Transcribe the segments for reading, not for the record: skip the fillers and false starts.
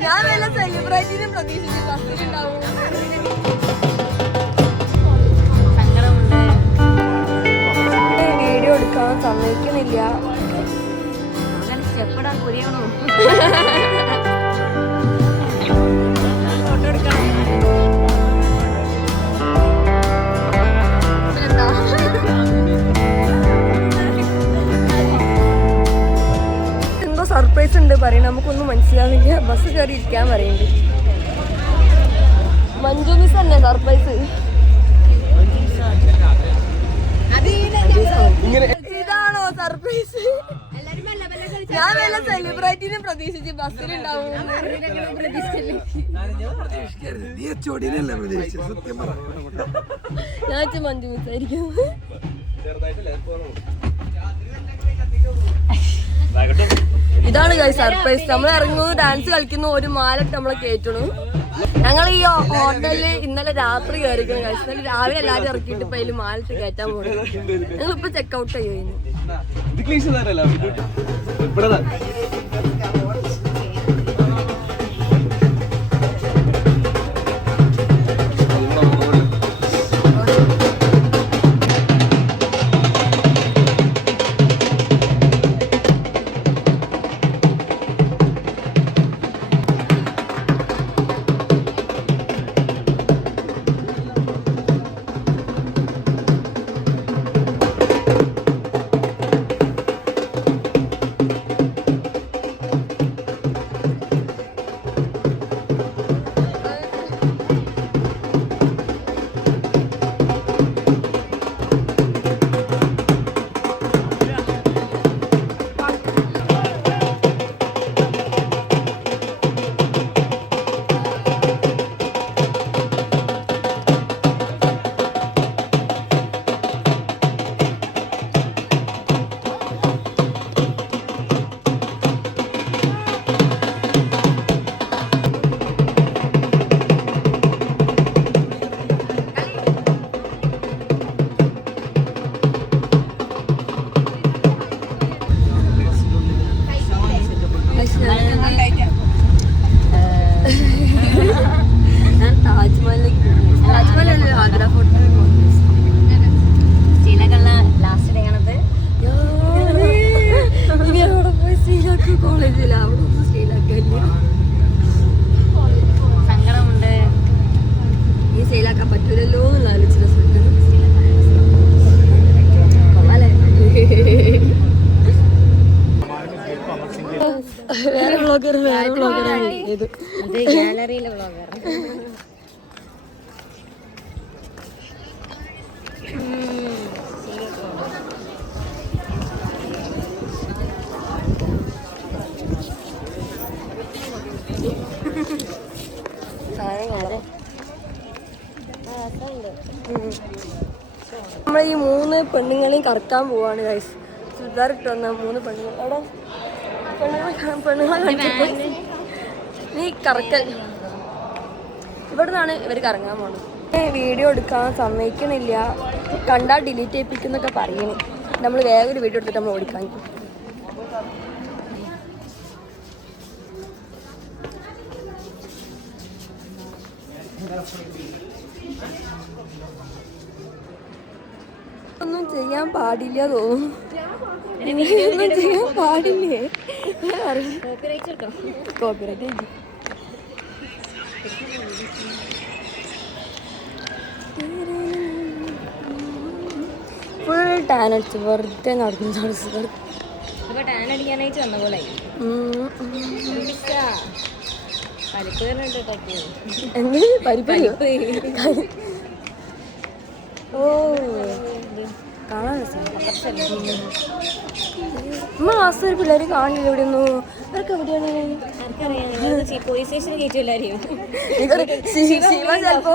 ഞാൻ വല്ല സെലിബ്രിറ്റിനും പ്രതീക്ഷിച്ച് ബസ്സിലുണ്ടാവും. വീഡിയോ എടുക്കാൻ സമ്മതിക്കുന്നില്ല. സ്റ്റെപ്പിടാൻ കുരിയണോ എന്തോ സർപ്രൈസ് ഉണ്ട് പറയണ, നമുക്കൊന്നും മനസ്സിലാവില്ല. ബസ് കയറി ഇരിക്കാൻ പറയുന്നുണ്ട്. മഞ്ജു മിസ് തന്നെ സർപ്രൈസ്. ഇതാണോ സർപ്രൈസ്? ഞാൻ വല്ല സെലിബ്രിറ്റിനും പ്രതീക്ഷിച്ച് ബസ്സിലുണ്ടാവും. ഞാൻ മഞ്ജു മിസ് ആയിരിക്കും. ഇതാണ് സർപ്രൈസ്. നമ്മൾ ഇറങ്ങുന്നു, ഡാൻസ് കളിക്കുന്നു, ഒരു മാലിട്ട് നമ്മളെ കേറ്റണു. ഞങ്ങൾ ഈ ഹോട്ടലില് ഇന്നലെ രാത്രി കയറിക്കണം. ഇന്നലെ രാവിലെ എല്ലാവരും ഇറക്കിയിട്ട് ഇപ്പൊ അതിൽ മാലിട്ട് കയറ്റാൻ പോകുന്നു. ഞങ്ങളിപ്പോ ചെക്കൗട്ട് ചെയ്യുന്നു. ഞാൻ താജ്മഹലിലേക്ക് താജ്മഹലല്ലേ Agra photo Sri Lanka last day ആണത്. ഇനി അവിടെ പോയി ശ്രീലങ്ക കോളേജില്ല, അവിടെ ശ്രീലങ്ക സങ്കടമുണ്ട്. ഈ ശ്രീലങ്ക പറ്റൂലല്ലോ എന്നുള്ള ആലോചിച്ച വേറെ വ്ളോഗർ ഇത് ഗാലറിയിലെ വ്ളോഗർ. നമ്മൾ ഈ 3 പെണ്ണുങ്ങളെയും കറക്കാൻ പോവാണ് ഗൈസ്. ചുരിദാർ ഇട്ട് വന്ന 3 പെണ്ണുങ്ങൾ അവിടെ പെണ്ണുങ്ങളെ നീ കറക്കൽ. ഇവിടെ നിന്നാണ് ഇവർ കറങ്ങാൻ പോകുന്നത്. വീഡിയോ എടുക്കാൻ സമ്മതിക്കണില്ല, കണ്ടാൽ ഡിലീറ്റ് ചെയ്യിപ്പിക്കുന്നൊക്കെ പറയണേ. നമ്മൾ വേഗം ഒരു വീഡിയോ എടുത്തിട്ട് നമ്മൾ ഓടിക്കാൻ. ഒന്നും ചെയ്യാൻ പാടില്ല തോന്നുന്നു. ഒന്നും ചെയ്യാൻ പാടില്ലേ? കോപ്പിറൈറ്റ് ഫുൾ ടാൻ അടിച്ച് വെറുതെ നടന്നു. ടാൻ അടിക്കാനായിട്ട് വന്ന പോലെ പരിപ്പ്. ഓ കാണാൻ മാസം പിള്ളേർ കാണില്ല ഇവിടെ ഒന്നും. ഇവർക്ക് എവിടെയാണ് പോലീസ് സ്റ്റേഷനിൽ കയറ്റും എല്ലാവരെയും. ശിവ ചിലപ്പോ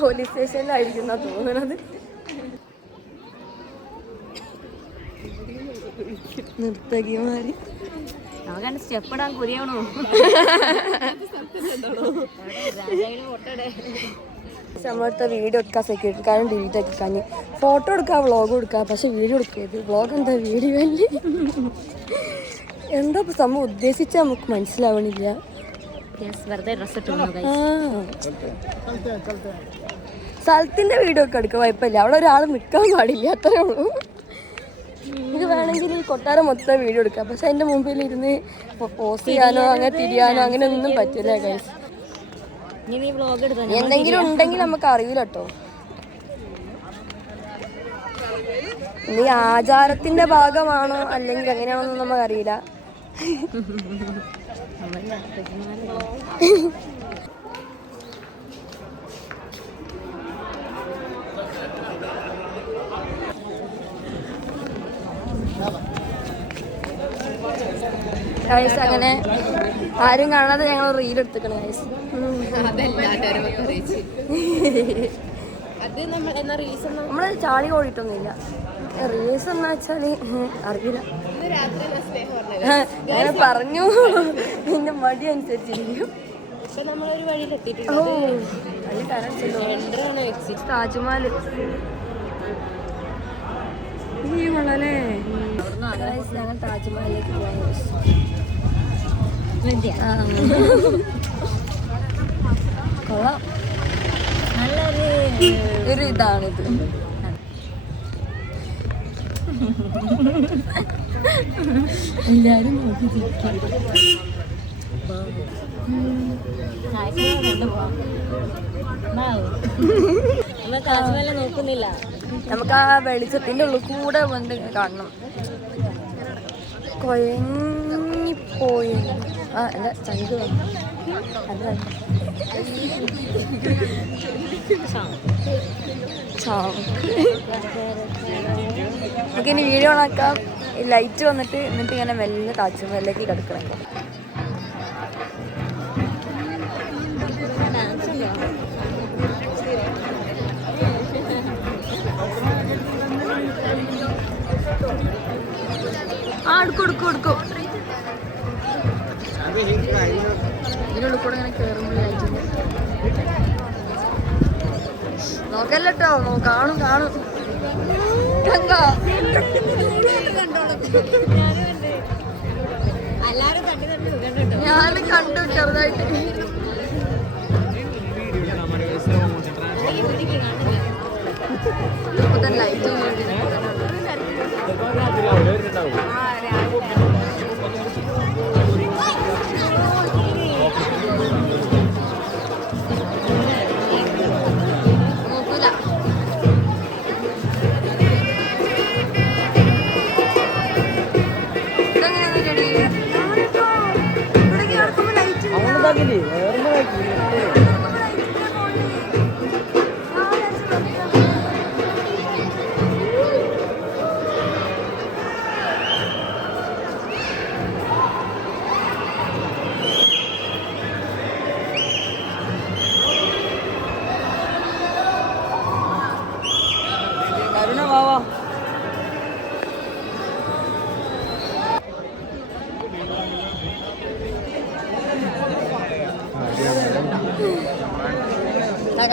പോലീസ് സ്റ്റേഷനിലായിരിക്കും എന്നാ തോന്നുന്നത്. നിർത്തകിമാര് നമുക്കാണ് സ്റ്റെപ്പിടാൻ കുരിയണോ നമ്മളടുത്ത വീഡിയോ എടുക്കാൻ സെക്യൂരിറ്റിക്കാരൻ ഡിലീറ്റ് ആക്കി കഴിഞ്ഞ് ഫോട്ടോ എടുക്കാം, വ്ളോഗ് കൊടുക്കാം, പക്ഷെ വീഡിയോ എടുക്കരുത്. വ്ളോഗ് എന്താ വീഡിയോ അല്ലേ? എന്താ ഇപ്പം സംഭവം ഉദ്ദേശിച്ചാൽ നമുക്ക് മനസ്സിലാവണില്ല. വെറുതെ ഡ്രസ് ഇട്ടു സ്ഥലത്തിന്റെ വീഡിയോ ഒക്കെ എടുക്കുക കുഴപ്പമില്ല, അവിടെ ഒരാൾ നിൽക്കാൻ പാടില്ല, അത്രേ ഉള്ളൂ. എനിക്ക് വേണമെങ്കിൽ ഈ കൊട്ടാരം മൊത്തം വീഡിയോ എടുക്കാം, പക്ഷെ അതിന്റെ മുമ്പിൽ ഇരുന്ന് പോസ്റ്റ് ചെയ്യാനോ അങ്ങനെ തിരിയാനോ അങ്ങനെ ഒന്നും പറ്റില്ല ഗൈസ്. എന്തെങ്കിലും ഉണ്ടെങ്കിൽ നമുക്ക് അറിയില്ല കേട്ടോ. ഇനി ആചാരത്തിന്റെ ഭാഗമാണോ അല്ലെങ്കിൽ എങ്ങനെയാണെന്ന് നമുക്കറിയില്ല. ഗൈസ് അങ്ങനെ ആരും കാണാതെ ഞങ്ങൾ റീൽ എടുത്തിക്കണം ഗൈസ്. നമ്മള് ചാടി ഓടിയിട്ടൊന്നുമില്ല. റീൽസ് എന്ന് വെച്ചാല് അറിയില്ല, ഞാൻ പറഞ്ഞു എന്റെ മടി അനുസരിച്ചിരിക്കും. താജ്മഹൽ കൊള്ളാലേ. ഞങ്ങൾ താജ്മഹലിലേക്ക് പോകാൻ കൊള്ളാം, നല്ലൊരു ഇതാണിത്. എല്ലാരും താജ്മഹൽ നോക്കുന്നില്ല, നമുക്ക് ആ വെളിച്ചത്തിന്റെ ഉള്ളിൽ കൂടെ വന്ന് കാണണം. കൊയങ്ങിപ്പോയി എന്താ ചങ്ക് നമുക്കിനി വീഡിയോ ഓണാക്കാം. ലൈറ്റ് വന്നിട്ട് എന്നിട്ട് ഇങ്ങനെ മെല്ലെ താജ്മഹലിലേക്ക് കിടക്കണം. എടുക്കും ഇതിനുള്ളിൽ കൂടെ ഇങ്ങനെ കയറുമ്പോഴായിട്ട് നോക്കല്ലോ, കാണും ഞാൻ കണ്ടു ചെറുതായിട്ട്. ഇപ്പൊ തന്നെ ലൈറ്റ്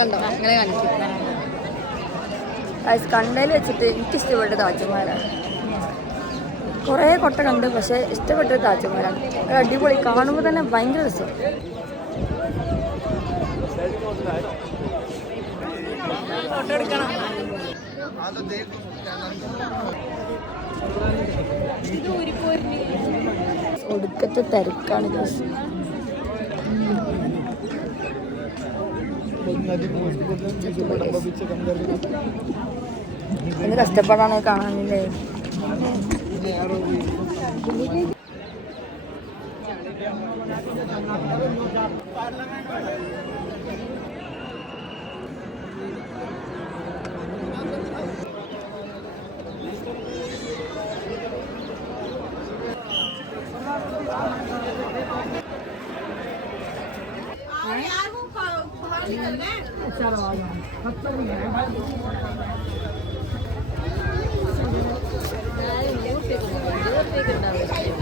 കണ്ടോ അങ്ങനെ കാണിക്കും. കണ്ടതിൽ വെച്ചിട്ട് എനിക്കിഷ്ടപ്പെട്ട താജ്മഹലാണ്. കുറേ കൊട്ട കണ്ട്, പക്ഷെ ഇഷ്ടപ്പെട്ട താജ്മഹലാണ്. അടിപൊളി, കാണുമ്പോൾ തന്നെ ഭയങ്കര രസം. ഒടുക്കത്തെ തിരക്കാണ് ബസ്. എന്ത് കഷ്ടപ്പാടാണ് കാണാനില്ലേ.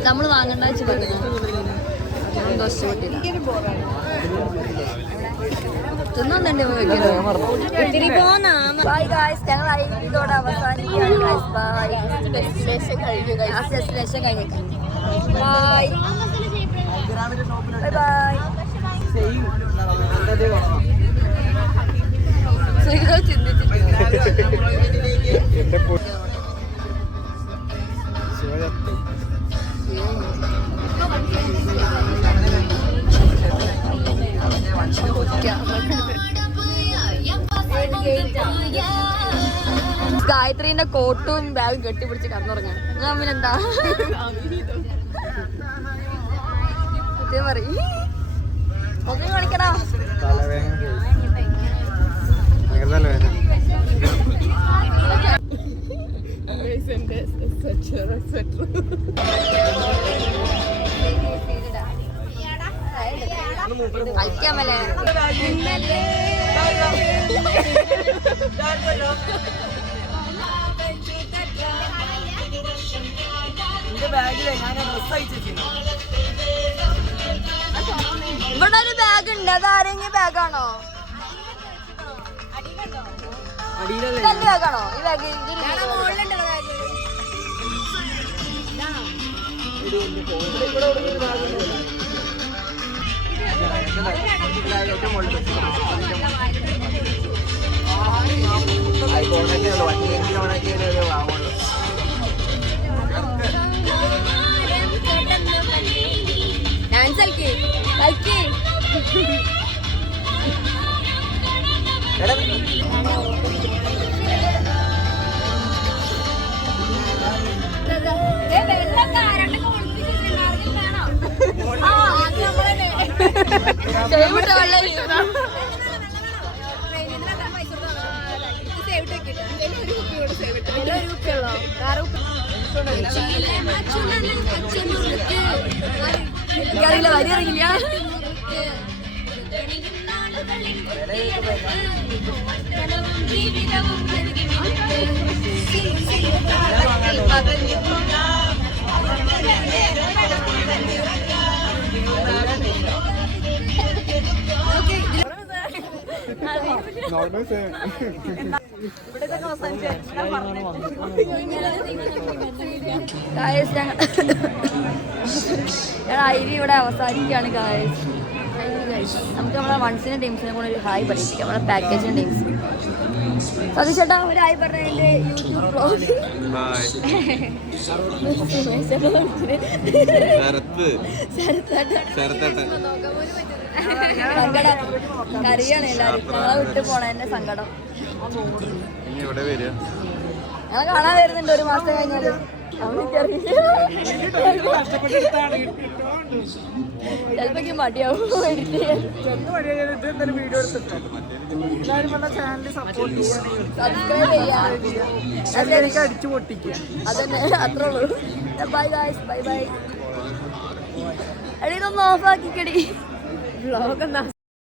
നമ്മൾ വാങ്ങണ്ട തിന്നുന്നുണ്ട്. ബൈ ഗായ്സ്, ഞങ്ങൾ ഇതോടെ അവസാനിക്കുകയാണ് ഗായ്സ്. ബൈ, ഡെസ്റ്റിനേഷൻ കഴിഞ്ഞു ഗായ്സ്. ഡെസ്റ്റിനേഷൻ കഴിഞ്ഞു. Bye bye bye. നസ്രീന്റെ കോട്ടും ബാഗും കെട്ടിപ്പിടിച്ച് കടന്നുറങ്ങാൻ ഞാൻ എന്താ പറയും ഒന്നും കാണിക്കടാ. കളിക്കാമല്ലേ ഇവിടെ ഒരു ബാഗ് ഉണ്ട്. അത് ആരെങ്കിലും ബാഗാണോ? ബാഗാണോ ഈ ബാഗ്? ഡാൻസ് കളിക്ക് കളിക്ക്. എനിക്കറിയില്ല, വരി അറിയില്ല. ഐവി ഇവിടെ അവസാനിക്കുകയാണ് ഗായ്സ്. നമുക്ക് നമ്മളെ വൺസിന്റെ ടീംസിനെ കൂടെ ഒരു ഹായ് പഠിപ്പിക്കാം. നമ്മളെ പാക്കേജിന്റെ ടീംസ്. സതീഷേട്ടാ ഒരു ഹായ് പറഞ്ഞ എന്റെ യൂട്യൂബ് ബ്ലോഗ് സങ്കടം കറിയാണ് എല്ലാരും. ഞങ്ങളെ വിട്ടു പോണ എന്റെ സങ്കടം. ഞങ്ങൾ കാണാൻ വരുന്നുണ്ട് ഒരു മാസം കഴിഞ്ഞാല്. ചിലപ്പോ മടിയാവും എഡിറ്റ് ചെയ്യാൻ. സബ്സ്ക്രൈബ് ചെയ്യാം. അതന്നെ അത്രേ ഉള്ളൂ. Bye guys, bye bye. എടീ ഇതൊന്ന് ഓഫ് ആക്കിക്കടി. വ്ളോഗ് എന്താ